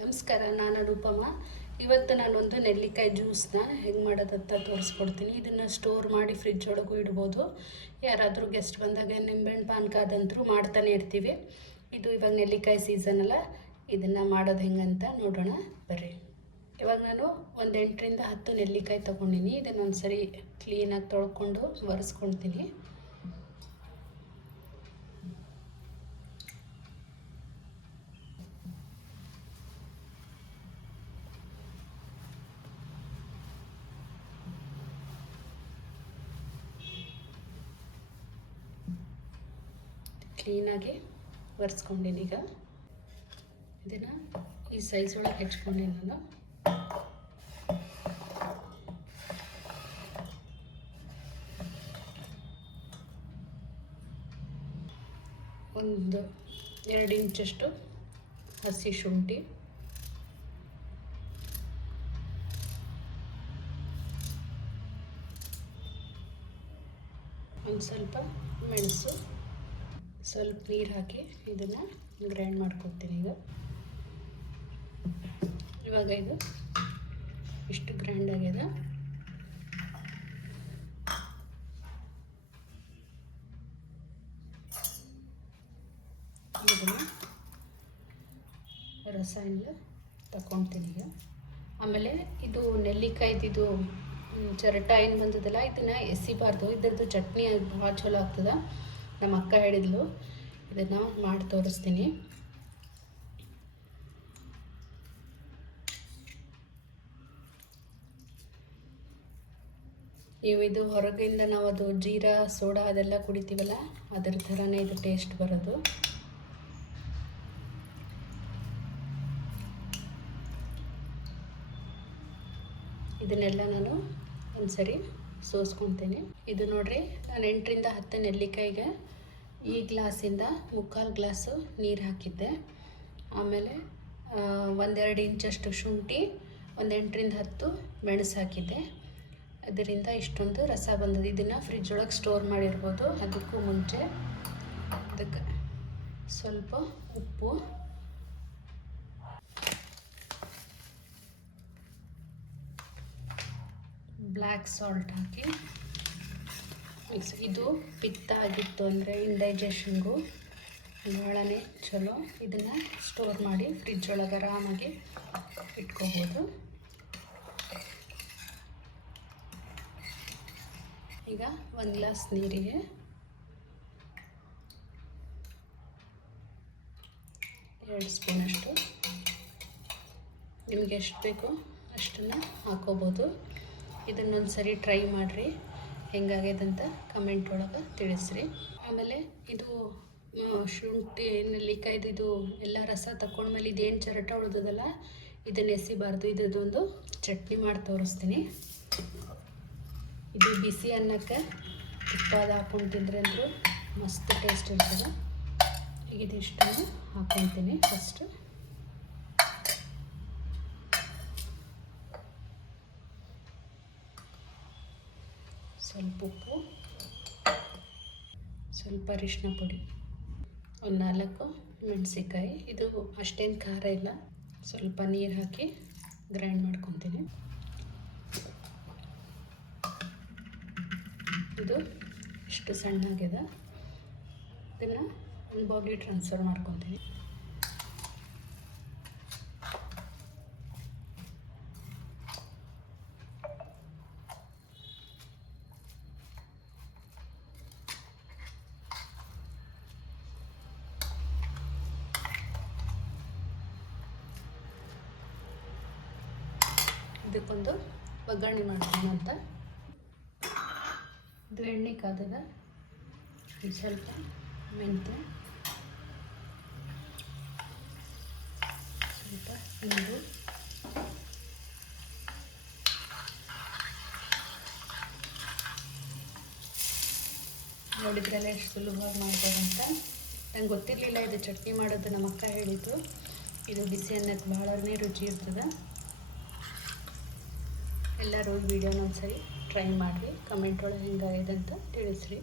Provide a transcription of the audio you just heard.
ನಮಸ್ಕಾರ, ನಾನು ರೂಪಮ್ಮ. ಇವತ್ತು ನಾನೊಂದು ನೆಲ್ಲಿಕಾಯಿ ಜ್ಯೂಸ್ನ ಹೆಂಗೆ ಮಾಡೋದಂತ ತೋರಿಸ್ಕೊಡ್ತೀನಿ. ಇದನ್ನು ಸ್ಟೋರ್ ಮಾಡಿ ಫ್ರಿಜ್ ಒಳಗೂ ಇಡ್ಬೋದು. ಯಾರಾದರೂ ಗೆಸ್ಟ್ ಬಂದಾಗ ನಿಂಬೆಹಣ್ಣು ಪಾನಕ ಅದಂತರೂ ಮಾಡ್ತಾನೆ ಇರ್ತೀವಿ. ಇದು ಇವಾಗ ನೆಲ್ಲಿಕಾಯಿ ಸೀಸನ್ ಅಲ್ಲ, ಇದನ್ನು ಮಾಡೋದು ಹೆಂಗಂತ ನೋಡೋಣ ಬರ್ರಿ. ಇವಾಗ ನಾನು ಒಂದು 8ರಿಂದ 10 ನೆಲ್ಲಿಕಾಯಿ ತೊಗೊಂಡಿನಿ. ಇದನ್ನೊಂದು ಸರಿ ಕ್ಲೀನಾಗಿ ತೊಳ್ಕೊಂಡು ಒರೆಸ್ಕೊಳ್ತೀನಿ. ಕ್ಲೀನಾಗಿ ಒರೆಸ್ಕೊಂಡಿನಿ. ಈಗ ಇದನ್ನು ಈ ಸೈಜ್ ಒಳಗೆ ಹೆಚ್ಕೊಂಡಿನಿ ನಾನು. ಒಂದು 2 ಇಂಚಷ್ಟು ಹಸಿ ಶುಂಠಿ, ಒಂದು ಸ್ವಲ್ಪ ಮೆಣಸು, ಸ್ವಲ್ಪ ನೀರು ಹಾಕಿ ಇದನ್ನು ಗ್ರೈಂಡ್ ಮಾಡ್ಕೊತೀನಿ. ಇವಾಗ ಇದು ಇಷ್ಟು ಗ್ರೈಂಡ್ ಆಗ್ಯದ. ಇದನ್ನು ರಸ ಎಲ್ಲ ತಗೊಳ್ತೀನಿ ಈಗ. ಆಮೇಲೆ ಇದು ನೆಲ್ಲಿಕಾಯ್ದು ಚರಟ ಏನು ಬಂದದಲ್ಲ, ಇದನ್ನು ಎಸಿಬಾರ್ದು. ಇದರದ್ದು ಚಟ್ನಿ ಭಾಳ ಚಲೋ ಆಗ್ತದೆ. ನಮ್ಮ ಅಕ್ಕ ಹೇಳಿದ್ಲು, ಇದನ್ನು ಮಾಡಿ ತೋರಿಸ್ತೀನಿ. ನೀವು ಇದು ಹೊರಗಿಂದ ನಾವು ಅದು ಜೀರಾ ಸೋಡಾ ಅದೆಲ್ಲ ಕುಡಿತೀವಲ್ಲ, ಅದರ ಥರನೇ ಇದು ಟೇಸ್ಟ್ ಬರೋದು. ಇದನ್ನೆಲ್ಲ ನಾನು ಒಂದು ಸರಿ ಸೋಸ್ಕೊತೀನಿ. ಇದು ನೋಡ್ರಿ, ನಾನು 8ರಿಂದ 10 ನೆಲ್ಲಿಕಾಯಿಗೆ ಈ ಗ್ಲಾಸಿಂದ 3/4 ಗ್ಲಾಸು ನೀರು ಹಾಕಿದ್ದೆ. ಆಮೇಲೆ 1-2 ಇಂಚಷ್ಟು ಶುಂಠಿ, ಒಂದು 8ರಿಂದ 10 ಮೆಣಸು ಹಾಕಿದ್ದೆ. ಅದರಿಂದ ಇಷ್ಟೊಂದು ರಸ ಬಂದದ್ದು. ಇದನ್ನು ಫ್ರಿಜ್ ಒಳಗೆ ಸ್ಟೋರ್ ಮಾಡಿರ್ಬೋದು. ಅದಕ್ಕೂ ಮುಂಚೆ ಅದಕ್ಕೆ ಸ್ವಲ್ಪ ಉಪ್ಪು, ಬ್ಲ್ಯಾಕ್ ಸಾಲ್ಟ್ ಹಾಕಿ ಮಿಕ್ಸ್. ಇದು ಪಿತ್ತ ಆಗಿತ್ತು ಅಂದರೆ ಇಂಡೈಜೆಷನ್ಗೂ ಭಾಳನೇ ಚಲೋ. ಇದನ್ನು ಸ್ಟೋರ್ ಮಾಡಿ ಫ್ರಿಜ್ ಒಳಗೆ ಆರಾಮಾಗಿ ಇಟ್ಕೋಬೋದು. ಈಗ 1 ಗ್ಲಾಸ್ ನೀರಿಗೆ ಎರಡು ಸ್ಪೂನಷ್ಟು, ನಿಮಗೆ ಎಷ್ಟು ಬೇಕೋ ಅಷ್ಟನ್ನು ಹಾಕೋಬೋದು. ಇದನ್ನೊಂದು ಸರಿ ಟ್ರೈ ಮಾಡಿರಿ, ಹೆಂಗಾಗ್ಯದಂತ ಕಮೆಂಟ್ ಒಳಗೆ ತಿಳಿಸ್ರಿ. ಆಮೇಲೆ ಇದು ಶುಂಠಿ ನೆಲ್ಲಿಕಾಯ್ದು ಇದು ಎಲ್ಲ ರಸ ತಗೊಂಡ್ಮೇಲೆ ಇದೇನು ಚರಟ ಉಳಿದದಲ್ಲ, ಇದನ್ನು ಎಸಿಬಾರ್ದು. ಇದೊಂದು ಚಟ್ನಿ ಮಾಡಿ ತೋರಿಸ್ತೀನಿ. ಇದು ಬಿಸಿ ಅನ್ನಕ್ಕೆ ತುಪ್ಪದ ಹಾಕ್ಕೊಂಡು ತಿಂದರೆ ಅಂದರೂ ಮಸ್ತ್ ಟೇಸ್ಟ್ ಇರ್ತದೆ. ಈಗ ಇದಿಷ್ಟನ್ನು ಹಾಕ್ಕೊತೀನಿ. ಫಸ್ಟು ಸ್ವಲ್ಪ ಉಪ್ಪು, ಸ್ವಲ್ಪ ಅರಿಶಿನ ಪುಡಿ, ಒಂದು 4 ಮೆಣಸಿನ್ಕಾಯಿ. ಇದು ಅಷ್ಟೇನು ಖಾರ ಇಲ್ಲ. ಸ್ವಲ್ಪ ನೀರು ಹಾಕಿ ಗ್ರೈಂಡ್ ಮಾಡ್ಕೊತೀನಿ. ಇದು ಇಷ್ಟು ಸಣ್ಣಾಗ್ಯದ. ಇದನ್ನು ಒಂದು ಬೌಲಿಗೆ ಟ್ರಾನ್ಸ್ಫರ್ ಮಾಡ್ಕೊತೀನಿ. ಇದಕ್ಕೊಂದು ಒಗ್ಗರಣೆ ಮಾಡೋಣ ಅಂತ. ಇದು ಎಣ್ಣೆ ಕಾದದ. ಸ್ವಲ್ಪ ಮೆಂತ್ಯ, ಸ್ವಲ್ಪ ಹಿಂಗು, ನೋಡಿದ್ರಲ್ಲ ಎಷ್ಟು ಸುಲಭವಾಗಿ ಮಾಡ್ಬೋದಂತ. ನಂಗೆ ಗೊತ್ತಿರಲಿಲ್ಲ ಇದು ಚಟ್ನಿ ಮಾಡೋದು. ನಮ್ಮ ಅಕ್ಕ ಹೇಳಿದ್ದು. ಇದು ಬಿಸಿ ಅನ್ನಕ್ಕೆ ಭಾಳನೇ ರುಚಿ ಇರ್ತದೆ. ಎಲ್ಲರೂ ವಿಡಿಯೋನ ಒಂದ್ಸರಿ ಟ್ರೈ ಮಾಡಿರಿ. ಕಮೆಂಟ್ ಒಳಗೆ ಹೆಂಗಾಗಿದೆ ಅಂತ ತಿಳಿಸ್ರಿ.